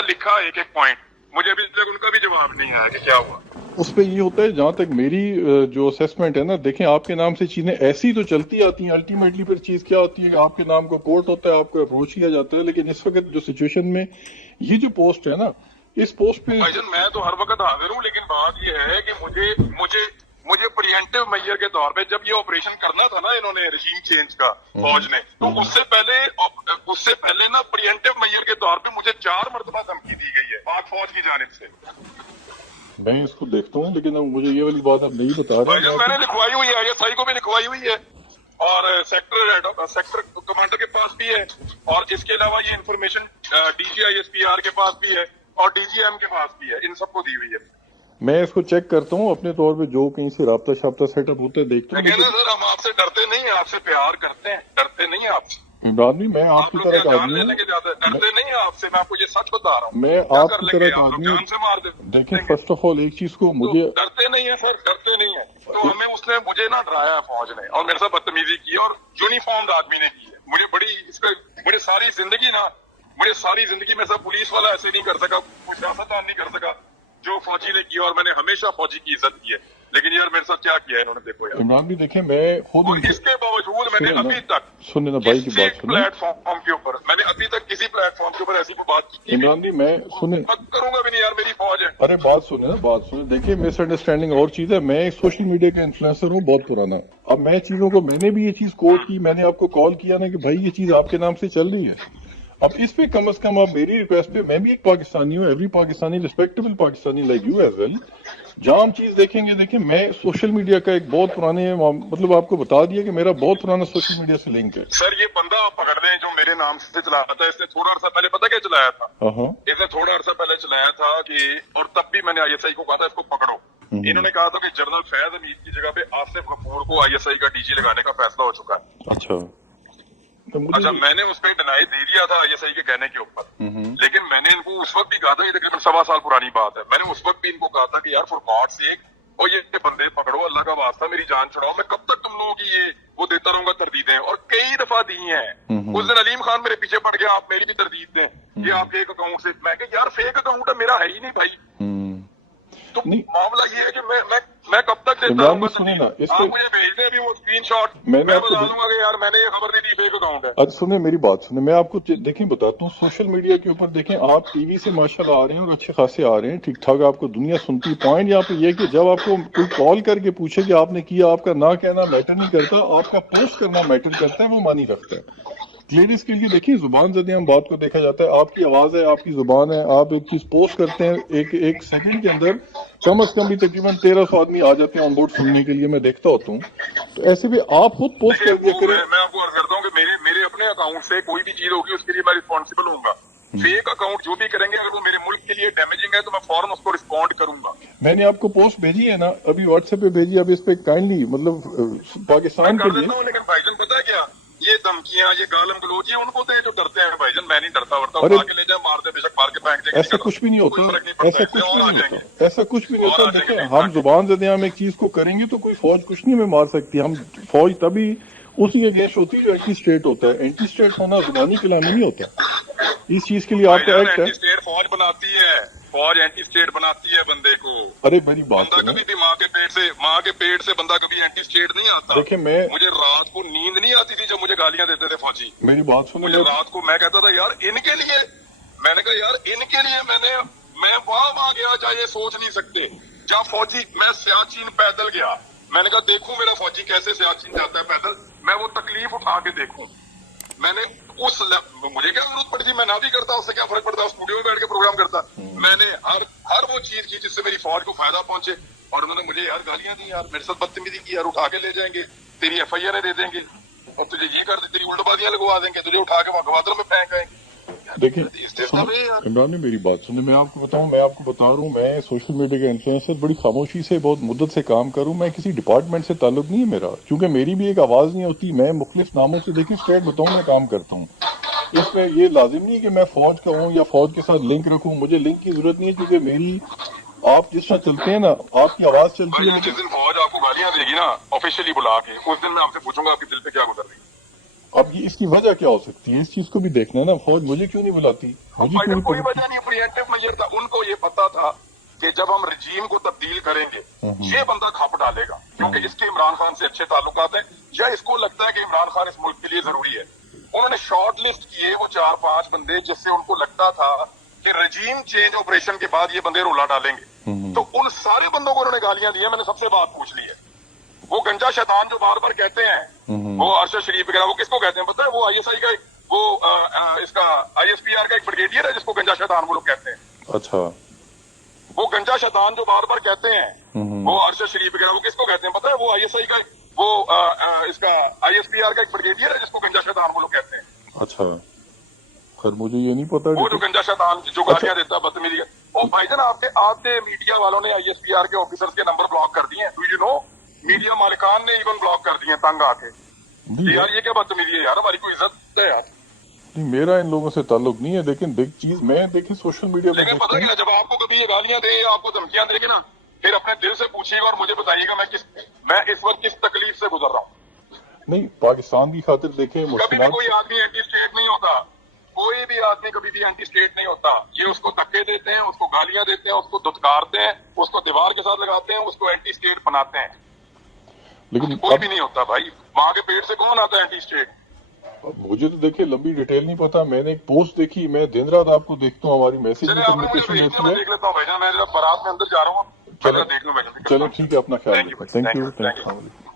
باकायदा लिखा एक एक पॉइंट, मुझे अभी तक उनका भी जवाब नहीं आया कि क्या हुआ। उस पे ये होता है, जहाँ तक मेरी जो असेसमेंट है ना, देखें आपके नाम से चीजें ऐसी तो चलती आती हैं, अल्टीमेटली फिर चीज क्या होती है कि आपके नाम को कोर्ट होता है, आपको अप्रोच किया जाता है। लेकिन इस वक्त जो सिचुएशन में ये जो पोस्ट है ना, इस पोस्ट पे भाईजान मैं तो हर वक्त हाजिर हूँ, लेकिन बात ये है कि मुझे मुझे मुझे प्रिएंटिव मेजर के तौर पे जब ये ऑपरेशन करना था ना इन्होंने रजीम चेंज का फौज ने, तो उससे पहले ना प्रिएंटिव मेजर के तौर पे मुझे 4 मरतबा धमकी दी गई है पाक फौज की जानिब से। मैं इसको देखता हूँ, लेकिन अब मुझे ये वाली बात आप नहीं बता रहे। भाईजान मैंने लिखवाई हुई है, आईएसआई को भी लिखवाई हुई है, और सेक्टर कमांडर के पास भी है, और इसके अलावा ये इन्फॉर्मेशन DGISPR के पास भी है और DGM के पास भी है, इन सबको दी हुई है। मैं इसको चेक करता हूँ अपने तौर पे, जो कहीं से राब्ता शाब्ता सेटअप होता है देखता हूँ। सर हम आपसे डरते नहीं है, आपसे प्यार करते हैं, डरते नहीं है आपसे। इमरान भी मैं आपकी तरह का आदमी हूँ, डरते नहीं है आपसे, मैं आपको ये सच बता रहा हूँ। मैं आपकी तरह का आदमी हूँ। से मार दे। देखिए फर्स्ट ऑफ ऑल एक चीज को मुझे डरते नहीं है सर, डरते नहीं है। तो हमें उसने मुझे ना डराया फौज ने, और मेरे साथ बदतमीजी की, और यूनिफॉर्म आदमी ने की है। मुझे मुझे सारी जिंदगी में सब पुलिस वाला ऐसे नहीं कर सका, कोई सियासतदान नहीं कर सका जो फौजी ने किया, और मैंने हमेशा फौजी की इज्जत की है। लेकिन यार मेरे साथ क्या किया है इन्होंने, देखो यार। इमरान भी देखें, मैं खुद इसके बावजूद मैंने अभी तक सुनने ना भाई की बात सुने, प्लेटफॉर्म के ऊपर मैंने अभी तक किसी प्लेटफॉर्म के ऊपर ऐसी कोई बात की इमरान भी मैं सुने करूंगा भी नहीं यार, मेरी फौज है। अरे बात सुने। देखिए मिसअंडरस्टैंडिंग और चीज है, मैं एक सोशल मीडिया का इन्फ्लुएंसर हूँ बहुत पुराना। अब मैं चीजों को, मैंने भी ये चीज कोट की, मैंने आपको कॉल किया ना कि भाई ये चीज आपके नाम से चल रही है। अब इस पे कम से कम आप मेरी रिक्वेस्ट पे, मैं भी एक पाकिस्तानी हूँ, every Pakistani respectable Pakistani like you as well, जहाँ हम चीज देखेंगे। देखिए मैं सोशल मीडिया का एक बहुत पुराने, मतलब आपको बता दिया कि मेरा बहुत पुराना सोशल मीडिया से लिंक है। सर ये बंदा आप पकड़ लें जो मेरे नाम से चलाया था, इसने थोड़ा अर्सा पहले पता क्या चलाया था, इसने थोड़ा अर्सा पहले चलाया था कि, और तब भी मैंने ISI को कहा था इसको पकड़ो। इन्होंने कहा था कि जनरल फैज हमीद की जगह पे आसिफ गफूर को ISI का DG लगाने का फैसला हो चुका है। अच्छा मैंने उस पर डिनाई दे दिया था ISI के कहने के ऊपर, लेकिन मैंने इनको उस वक्त भी कहा था, ये तकरीबन 1.25 साल पुरानी बात है, मैंने उस वक्त भी इनको कहा था कि यार फॉर गॉड सेक, और ये बंदे पकड़ो, अल्लाह का वास्ता मेरी जान छुड़ाओ, मैं कब तक तुम लोगों की ये वो देता रहूंगा तरदीदें, और कई दफा दी हैं। उस दिन अलीम खान मेरे पीछे पड़ गया, आप मेरी भी तरदीद दें कि आपके एक अकाउंट से, मैं यार फेक अकाउंट है, मेरा है ही नहीं भाई। तो मामला ये है कि मैं कब तक देता रहूंगा, आप मुझे भेज दें अभी वो स्क्रीनशॉट, मैं बता दूंगा कि यार मैंने ये खबर नहीं दी, फेक अकाउंट है। अच्छा सुने मेरी बात सुने, मैं आपको देखें बताता हूँ, सोशल मीडिया के ऊपर देखें, आप टीवी से माशाल्लाह आ रहे हैं और अच्छे खासे आ रहे हैं, ठीक ठाक आपको दुनिया सुनती। पॉइंट यहाँ पे ये कि जब आपको कोई कॉल करके पूछे कि आपने किया, आपका ना कहना मैटर नहीं करता, आपका पोस्ट करना मैटर करता है, वो मानी रखता है। लेडीज के लिए देखिए जुबान जदे हम बात को देखा जाता है, आपकी आवाज है, आपकी जुबान है, आप एक चीज पोस्ट करते हैं, एक सेकंड के अंदर कम से कम भी तकरीबन 1300 आदमी आ जाते हैं ऑन बोर्ड सुनने के लिए, मैं देखता होता हूँ। तो ऐसे भी आप खुद पोस्ट कर दिया करें। मैं आपको अर्ज करता हूँ कि मेरे अपने अकाउंट से कोई भी चीज होगी उसके लिए मैं रिस्पॉन्सिबल होऊंगा। फेक अकाउंट जो भी करेंगे, अगर वो मेरे मुल्क के लिए डैमेजिंग है तो मैं फौरन उसको रिस्पॉन्ड करूंगा। मैंने आपको पोस्ट भेजी है ना, अभी व्हाट्सएप पे भेजी, अब इस पे काइंडली मतलब पाकिस्तान के लिए। लेकिन भाईजान पता है क्या, ये धमकियां, ये गालम गलोच, ये उनको दे जो डरते हैं भाईजान, मैं नहीं डरता वरता, उठा के ले जाए, मार दे, बेशक मार के फेंक दे, ऐसा कुछ भी नहीं होता, ऐसा कुछ भी नहीं होता, ऐसा कुछ भी नहीं होता। देखिए हम जुबान जदे हम एक चीज को करेंगे तो कोई फौज कुछ नहीं हमें मार सकती। हम फौज तभी उसी अगेंस्ट होती है जो एंटी स्टेट होता है। एंटी स्टेट होना जुबानी कलामी नहीं होता, इस चीज के लिए आपका एक्ट है। एंटी स्टेट फौज बनाती है, फौज एंटी स्टेट बनाती है बंदे को। अरे बड़ी बात है, कभी भी माँ के पेट से बंदा कभी एंटी स्टेट नहीं आता। देखिए मुझे रात को नींद नहीं आती थी जब मुझे गालियां देते थे फौजी। मेरी बात सुनो, मुझे रात को मैं कहता था यार इनके लिए, मैंने कहा यार इनके लिए मैं वहां गया जहाँ ये सोच नहीं सकते, जहाँ फौजी, मैं सियाचिन पैदल गया, मैंने कहा देखूं मेरा फौजी कैसे सियाचिन जाता है पैदल, मैं वो तकलीफ उठा के देखूं। मैंने मुझे क्या जरूरत पड़ी थी, मैं ना भी करता, उससे क्या फर्क पड़ता, स्टूडियो में बैठ के प्रोग्राम करता। मैंने हर वो चीज की जिससे मेरी फौज को फायदा पहुंचे, और उन्होंने मुझे यार गालियां दी, यार मेरे साथ बदतमीजी की, यार उठा के ले जाएंगे, तेरी FIR दे देंगे, और तुझे ये कर दे, तेरी उल्टबाजियां लगवा देंगे, तुझे उठा के वहां गवादर में फेंक आएंगे। देखिए इमरान ने मेरी बात सुने, मैं आपको बता रहा हूँ, मैं सोशल मीडिया का इन्फ्लुएंसर बड़ी खामोशी से बहुत मुद्दत से काम करूँ, मैं किसी डिपार्टमेंट से ताल्लुक नहीं है मेरा, क्योंकि मेरी भी एक आवाज नहीं होती, मैं मुख्तलिफ नामों से देखिए स्ट्रेट बताऊँ मैं काम करता हूँ। इसमें ये लाजिम नहीं है कि मैं फौज का हूँ या फौज के साथ लिंक रखूँ, मुझे लिंक की जरूरत नहीं है, क्योंकि मेरी आप जिस तरह चलते हैं ना, आपकी आवाज चलती है। जिस दिन फौज आपको गालियां देगी ना ऑफिशियली बुला के, उस दिन मैं आपसे पूछूंगा आपके दिल पे क्या गुजर रही है। अब ये इसकी वजह क्या हो सकती है, इस चीज को भी देखना है ना। फौज मुझे क्यों नहीं बुलाती, मुझे क्यों नहीं कोई बुलाती? वजह नहीं, प्रिएंटिव मेजर था। उनको ये पता था कि जब हम रजीम को तब्दील करेंगे ये बंदा खप डालेगा, क्योंकि इसके इमरान खान से अच्छे ताल्लुकात हैं, या इसको लगता है कि इमरान खान इस मुल्क के लिए जरूरी है। उन्होंने शॉर्ट लिस्ट किए वो 4-5 बंदे जिससे उनको लगता था कि रजीम चेंज ऑपरेशन के बाद ये बंदे रोला डालेंगे। तो उन सारे बंदों को उन्होंने गालियां दी है। मैंने सबसे बात पूछ ली है। वो गंजा शैतान जो बार बार कहते हैं, वो अरशद शरीफ वगैरह, वो किसको कहते हैं पता है? वो आईएसआई का वो इसका आईएसपीआर का एक ब्रिगेडियर है जिसको गंजा शैतान वो लोग कहते हैं। अच्छा, वो गंजा शैतान जो बार बार कहते हैं, वो अरशद शरीफ वगैरह, वो किसको कहते हैं पता है? वो आईएसआई का वो इसका आईएसपीआर का एक ब्रिगेडियर है जिसको गंजा शैतान वो लोग कहते हैं। अच्छा, खैर मुझे ये नहीं पता। वो जो गंजा शैतान जो गालियां देता है, बदतमीजी। ओ भाईजान, आपके मीडिया वालों ने आईएसपीआर के ऑफिसर्स के नंबर ब्लॉक कर दिए हैं। Do you know? मीडिया मालिकान ने इवन ब्लॉक कर दिए तंग आके। यार ये क्या बदतमीजी है यार, हमारी कोई इज्जत है यार। नहीं, मेरा इन लोगों से ताल्लुक नहीं है, लेकिन देख चीज मैं देखी सोशल मीडिया पे लेकिन पता क्या, जब आपको कभी ये गालियां दे, आपको धमकियां देंगे ना, फिर अपने दिल से पूछिएगा और मुझे बताइएगा मैं इस वक्त किस तकलीफ से गुजर रहा हूँ। नहीं, पाकिस्तान की खातिर देखें, कभी भी कोई आदमी एंटी स्टेट नहीं होता। कोई भी आदमी कभी भी एंटी स्टेट नहीं होता। ये उसको धक्के देते हैं, उसको गालियां देते हैं, उसको दुत्कारते हैं, उसको दीवार के साथ लगाते हैं, उसको एंटी स्टेट बनाते हैं। लेकिन कोई भी नहीं होता भाई। माँ के पेट से कौन आता है एंटी स्टेट? मुझे तो देखिए लंबी डिटेल नहीं पता। मैंने एक पोस्ट देखी, मैं दिन रात आपको देखता हूँ, हमारी मैसेज चलिए में आपने मुझे कम्युनिकेशन भेजना, रहती मैं है। देख लेता हूँ भाईजान। मैं जब बारात में अंदर जा रहा हूँ, चलो देख लूँ भाईजान। चलो ठीक है, अपना ख्याल Thank you, रखें। Thank thank you, you, thank you. Thank you.